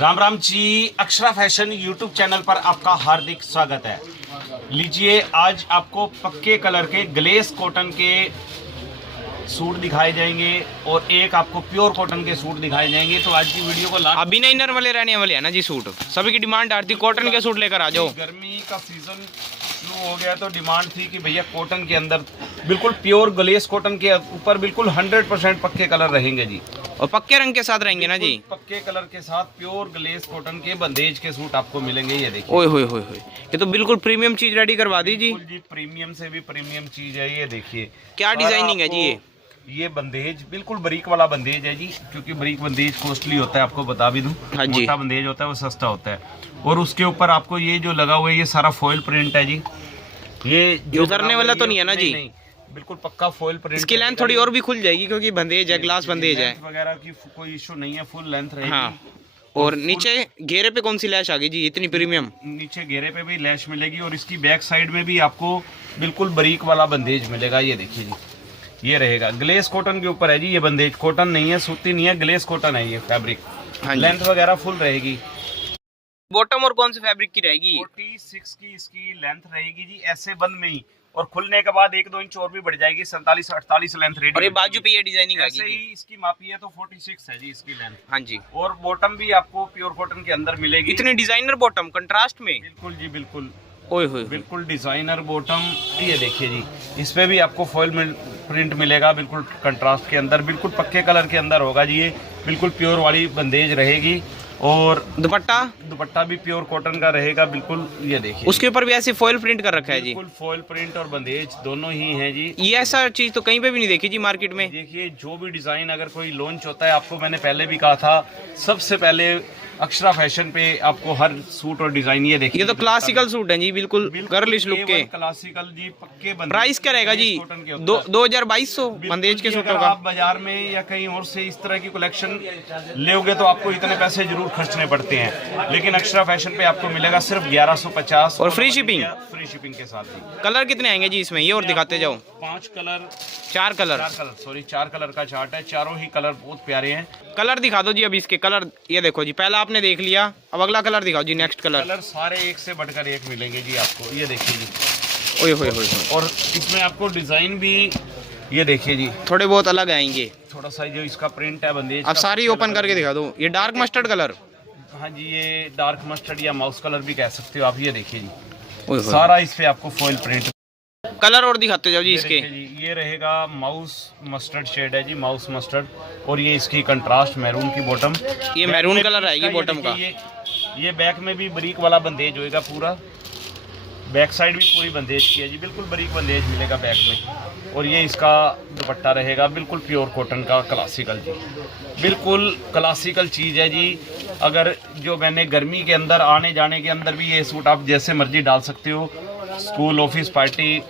Ram Ram ji. Akshara fashion YouTube channel पर आपका हार्दिक स्वागत है। लीजिए, आज आपको पक्के कलर के ग्लेस कॉटन के सूट दिखाए जाएंगे और एक आपको प्योर कॉटन के सूट दिखाए जाएंगे। तो आज की वीडियो को अभी नहीं इनर वाले रहने वाले है ना जी सूट, सभी की डिमांड आती कॉटन के सूट लेकर आ जाओ। गर्मी का सीजन शुरू हो गया तो डिमांड थी कि भैया कॉटन के अंदर बिल्कुल प्योर ग्लेस कॉटन के ऊपर बिल्कुल 100% पक्के कलर रहेंगे जी, और पक्के रंग के साथ रहेंगे ना जी। पक्के कलर के साथ प्योर ग्लेस कॉटन के बंदेज के सूट आपको मिलेंगे। ये देखिए, ओए होए होए होए, ये तो बिल्कुल प्रीमियम चीज रेडी करवा दी जी। जी प्रीमियम से भी प्रीमियम चीज है। ये देखिए क्या डिजाइनिंग है जी। ये बंदेज बिल्कुल बरीक वाला बंदेज है जी, क्योंकि बरीक बंदेज कॉस्टली होता है, आपको बता भी दूं। हाँ जी। मोटा बंदेज होता है वो सस्ता होता है। और उसके ऊपर आपको ये जो लगा हुआ है ये सारा फॉइल प्रिंट है जी। ये जो उतरने वाला तो नहीं है ना जी? नहीं, बिल्कुल पक्का फॉइल प्रिंट। इसकी लेंथ थोड़ी और भी खुल जाएगी क्योंकि बंदेज है, ग्लास बंदेज है वगैरह की कोई इशू नहीं है, फुल लेंथ रहेगी। हाँ, और नीचे घेरे पे कौन सी लैश आ गई जी, इतनी प्रीमियम। नीचे घेरे पे भी लैश मिलेगी और इसकी बैक साइड में भी आपको बिल्कुल बरीक वाला बंदेज मिलेगा। ये देखिए जी, ये रहेगा ग्लेस कॉटन के ऊपर है जी। ये बंदेज कॉटन नहीं है, सूती नहीं है, ग्लेस कॉटन है ये फैब्रिक। हाँ, लेंथ वगैरह फुल रहेगी। बॉटम और कौन से फैब्रिक की रहेगी? 46 की इसकी लेंथ रहेगी जी, ऐसे बंद में ही। और खुलने के बाद 1-2 इंच और भी बढ़ जाएगी, 47-48 लेंथ रेडी। और ये बाजू पे ये डिजाइनिंग ऐसे ही इसकी मापी है तो 46 है जी इसकी लेंथ। हाँ जी। और बॉटम भी आपको प्योर कॉटन के अंदर मिलेगी। इतनी डिजाइनर बॉटम कंट्रास्ट में। बिल्कुल जी, बिल्कुल ओए होए, बिल्कुल डिजाइनर बॉटम। ये देखिए जी, इस पे भी आपको फॉइल प्रिंट मिलेगा बिल्कुल कंट्रास्ट के अंदर, बिल्कुल पक्के कलर के अंदर होगा जी। ये बिल्कुल प्योर वाली बंदेज रहेगी। और दुपट्टा भी प्योर कॉटन का रहेगा बिल्कुल। ये देखिए, उसके ऊपर भी ऐसे फॉइल प्रिंट कर रखा है जी। बिल्कुल फॉइल प्रिंट और बंदेज दोनों ही हैं जी। ये ऐसा चीज तो कहीं पे भी नहीं देखी जी मार्केट में। देखिए, जो भी डिजाइन अगर कोई लॉन्च होता है, आपको मैंने पहले भी कहा था, सबसे पहले अक्षरा फैशन पे आपको हर सूट और डिजाइन। ये देखिए, ये तो क्लासिकल सूट है जी, बिल्कुल गर्लिश लुक के। क्लासिकल जी, पक्के बंदेज। प्राइस क्या रहेगा जी? 2200 बंदेज के सूटों का। आप बाजार में या कहीं और से इस तरह की कलेक्शन लोगे तो आपको इतने पैसे जरूर खर्चने पड़ते हैं, लेकिन अक्षरा फैशन पे आपको मिलेगा सिर्फ 1150 और फ्री शिपिंग के साथ ही। कलर कितने आएंगे जी इसमें, ये और दिखाते जाओ। 5 कलर, 4 कलर, सॉरी 4 कलर का चार्ट है। चारों ही कलर बहुत प्यारे हैं। कलर दिखा दो जी अभी इसके कलर। ये देखो जी, पहला आपने देख लिया, अब अगला कलर दिखाओ जी। नेक्स्ट कलर सारे एक से बढ़कर एक मिलेंगे जी आपको। ये देखिए जी, ओए होए होए, और इसमें आपको डिजाइन भी ये देखिए जी थोड़े बहुत अलग आएंगे। थोड़ा सा जो इसका प्रिंट है बंदेज, अब सारी ओपन करके दिखा दो। ये डार्क मस्टर्ड कलर। हाँ जी, ये डार्क मस्टर्ड या माउस कलर भी कह सकते हो आप। ये देखिए जी, ओए होए, सारा इस पे आपको फॉइल प्रिंट। कलर और दिखाते जाओ जी इसके। ये रहेगा माउस मस्टर्ड शेड है जी, माउस मस्टर्ड। और ये इसकी कंट्रास्ट मैरून की बॉटम। ये मैरून कलर आएगी बॉटम का। ये बैक में भी बरीक वाला बंदेज होएगा पूरा। बैक साइड भी पूरी बंदेज की है जी, बिल्कुल बरीक बंदेज मिलेगा बैक में। और ये इसका दुपट्टा रहेगा बिल्कुल प्योर कॉटन का, क्लासिकल जी, बिल्कुल क्लासिकल चीज़ है जी। अगर जो मैंने गर्मी के अंदर आने जाने के अंदर भी ये सूट आप जैसे मर्जी डाल सकते हो, स्कूल, ऑफिस, पार्टी।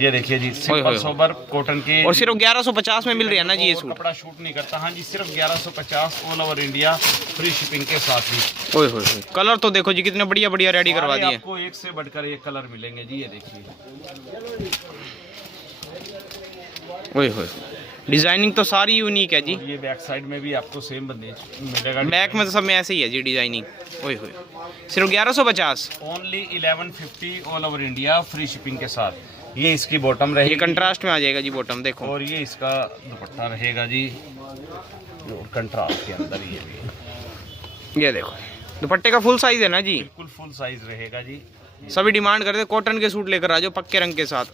ये देखिए जी, सिंपल सोबर कॉटन के। और सिर्फ 1150 में मिल रही है ना जी ये सूट। कपड़ा शूट नहीं करता। हाँ जी, सिर्फ 1150 all over India, free shipping के साथ ही। ओए होए, कलर तो देखो जी कितने बढ़िया बढ़िया रेडी करवा दिए। आपको एक से बढ़कर एक कलर मिलेंगे जी। ये देखिए, ओए होए, डिजाइनिंग तो सारी यूनिक है जी। ये बैक साइड में भी आपको सेम बंदेज मिलेगा। बैक में तो सब में ऐसे ही है जी डिजाइनिंग। ओए होए, सिर्फ 1150, only 1150 all over India, free shipping के साथ। ये इसकी बॉटम रहेगी, ये कंट्रास्ट में आ जाएगा जी बॉटम, देखो। और ये इसका दुपट्टा रहेगा जी, जो कंट्रास्ट के अंदर ये भी। ये देखो, दुपट्टे का फुल साइज है ना जी? बिल्कुल फुल साइज रहेगा जी। सभी डिमांड करते कॉटन के सूट लेकर आ जाओ पक्के रंग के साथ।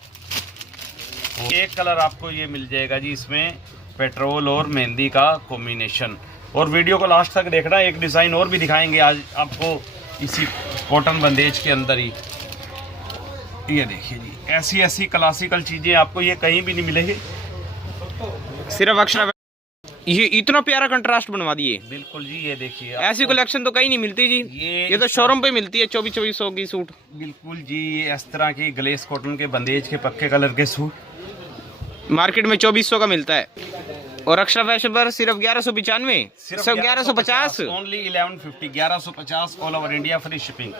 एक कलर आपको ये मिल जाएगा जी इसमें, पेट्रोल और मेहंदी का कॉम्बिनेशन। और वीडियो को लास्ट तक देखना, एक डिज़ाइन और भी दिखाएंगे आज आपको इसी कॉटन बंदेज के अंदर ही। ये देखिए जी, ऐसी ऐसी क्लासिकल चीज़ें आपको ये कहीं भी नहीं मिलेगी, सिर्फ अक्षरा। ये इतना प्यारा कंट्रास्ट बनवा दिए। बिल्कुल जी, ये देखिए, ऐसी कलेक्शन तो कहीं नहीं मिलती जी। ये तो शोरूम पे मिलती है 2400 की सूट। बिल्कुल जी, इस तरह की ग्लेस कॉटन के बंदेज के पक्के कलर के सूट मार्केट में 2400 का मिलता है, और अक्षरा फैशन पर सिर्फ 1195, सिर्फ 1150, only 1150, 1150 all over India, free shipping.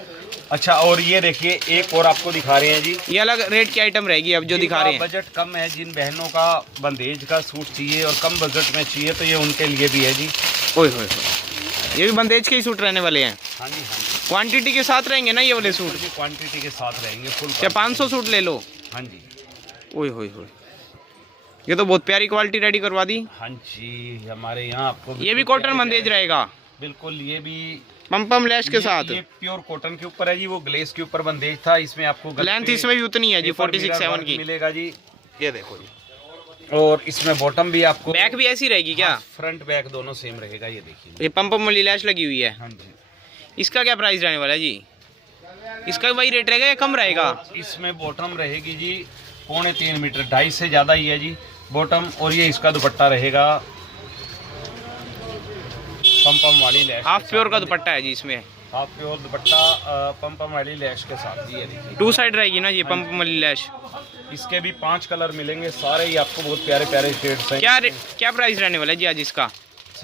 अच्छा, और ये देखिए एक और आपको दिखा रहे हैं जी, ये अलग रेट की आइटम रहेगी अब जो दिखा रहे हैं। बजट कम है, जिन बहनों का बंदेज का सूट चाहिए और कम बजट में चाहिए, तो ये उनके लिए भी है जी। ओए होए, ये भी बंदेज के ही सूट रहने वाले हैं। हाँ जी, हाँ जी। क्वांटिटी के साथ रहेंगे ना ये वाले सूट? क्वांटिटी के साथ रहेंगे फुल। क्या 500 सूट ले लो? हाँ जी। ओए होए होए, ये तो बहुत प्यारी क्वालिटी रेडी करवा दी। हाँ जी, हमारे यहाँ आपको ये भी कॉटन बंदेज रहेगा? बिल्कुल, ये भी पम लेस के साथ। ये प्योर कॉटन के ऊपर है जी, वो ग्लेस के ऊपर बंदेज था। इसमें आपको लेंथ इसमें भी उतनी है जी, 46-7 की मिलेगा जी। ये देखो जी, और इसमें बॉटम भी आपको, बैक भी ऐसी रहेगी क्या? फ्रंट बैक दोनों सेम रहेगा। ये देखिए, ये पम वाली लैश लगी हुई है। हाँ जी। इसका क्या प्राइस रहने वाला है जी? इसका वही रेट रहेगा या कम रहेगा? इसमें बॉटम रहेगी जी 3.25 मीटर, 2.5 से ज़्यादा ही है जी बॉटम। और ये इसका दुपट्टा रहेगा पम वाली लैश, हाफ प्योर का दुपट्टा है जी इसमें। हाफ प्योर दुपट्टा पम वाली लैश के साथ जी। ये देखिए, 2 साइड रहेगी ना ये पम वाली लैश। इसके भी 5 कलर मिलेंगे, सारे ही आपको बहुत प्यारे प्यारे शेड्स हैं। क्या प्राइस रहने वाला है जी आज इसका?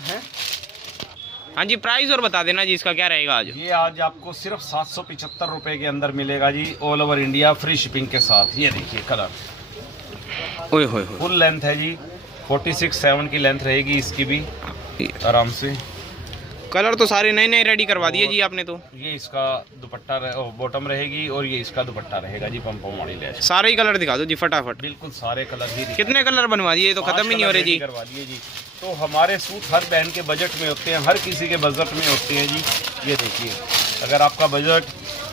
है? हाँ जी, प्राइस और बता देना जी, इसका क्या रहेगा आज? ये आज आपको सिर्फ 775 रुपए के अंदर मिलेगा जी, all over India, free shipping के साथ। ये देखिए कलर, ओए होए होए, फुल लेंथ है जी, 46-7 की लेंथ रहेगी इसकी भी आराम से। कलर तो सारे नए नए रेडी करवा दिए जी आपने तो। ये इसका दुपट्टा बॉटम रहेगी और ये इसका दुपट्टा रहेगा जी पम वाली लैश। सारे ही कलर दिखा दो जी फटाफट। बिल्कुल सारे कलर ही कितने कलर बनवा दिए? तो खत्म ही नहीं हो रहे जी। करवा दिए जी। तो हमारे सूट हर बहन के बजट में होते हैं, हर किसी के बजट में होते हैं जी। ये देखिए, अगर आपका बजट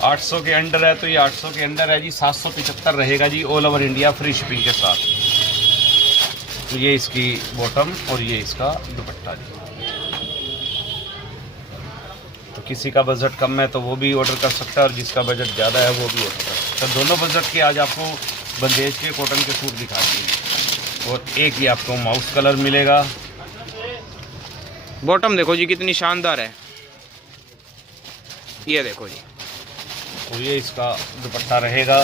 800 के अंडर है तो ये 800 के अंडर है जी, 775 रहेगा जी, all over India, free shipping के साथ। तो ये इसकी बॉटम और ये इसका दुपट्टा जी। तो किसी का बजट कम है तो वो भी ऑर्डर कर सकता है, और जिसका बजट ज़्यादा है वो भी ऑर्डर कर सकता है। तो दोनों बजट के आज आपको बंदेज के कॉटन के सूट दिखा दिए। और एक ही आपको माउस कलर मिलेगा। बॉटम देखो जी कितनी शानदार है, ये देखो जी। और ये इसका दुपट्टा रहेगा।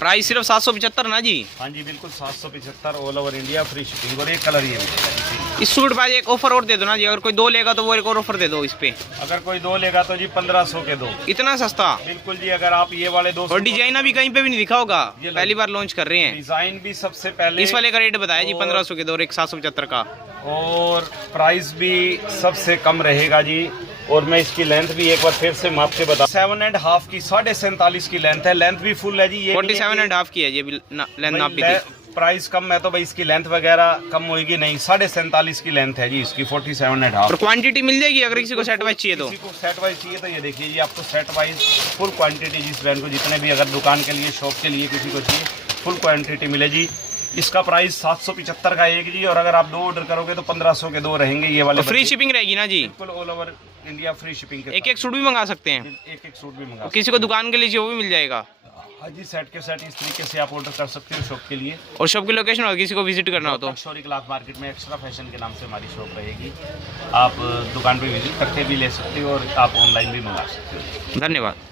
प्राइस सिर्फ 775 ना जी? हाँ जी, बिल्कुल 775, all over India, free shipping. और एक कलर ये मिलेगा जी। इस सूट पर एक ऑफर और दे दो ना जी, अगर कोई 2 लेगा तो वो एक और ऑफर दे दो इस पे। अगर कोई 2 लेगा तो जी 1500 के 2। इतना सस्ता? बिल्कुल जी। अगर आप ये वाले 2, और डिजाइन अभी कहीं पे भी नहीं दिखा होगा, पहली बार लॉन्च कर रहे हैं। डिजाइन भी सबसे पहले, इस वाले का रेट बताया जी 1500 के 2 और एक 775 का। और प्राइस भी सबसे कम रहेगा जी। और मैं इसकी लेंथ भी एक बार फिर से माप के बता, 7.5 की, 47.5 की लेंथ है। लेंथ भी फुल है जी। ये 47.5 की है ये लेंथ नाप भी। प्राइस कम है तो भाई इसकी लेंथ वगैरह कम होगी नहीं। 47.5 की लेंथ है जी इसकी, 47.5। और क्वांटिटी मिल जाएगी अगर किसी को सेट वाइज चाहिए तो? किसी को सेट वाइज चाहिए तो ये देखिए जी, आपको सेट वाइज फुल क्वांटिटी, जिस ब्रांड को जितने भी, अगर दुकान के लिए, शॉप के लिए किसी को चाहिए, फुल क्वांटिटी मिलेगी। इसका प्राइस 775 का एक जी। और अगर आप 2 ऑर्डर करोगे तो 1500 के 2 रहेंगे ये वाले। फ्री शिपिंग रहेगी ना जी? बिल्कुल, all over India, free shipping के। एक सूट भी मंगा सकते हैं? एक सूट भी मंगा। किसी को दुकान के लिए चाहिए वो भी मिल जाएगा? हाँ जी, सेट के सेट इस तरीके से आप ऑर्डर कर सकते हो शॉप के लिए। और शॉप की लोकेशन और किसी को विजिट करना हो तो? शोरी क्लाथ मार्केट में एक्स्ट्रा फैशन के नाम से हमारी शॉप रहेगी। आप दुकान पे विजिट करके भी ले सकते हो और आप ऑनलाइन भी मंगा सकते हो। धन्यवाद।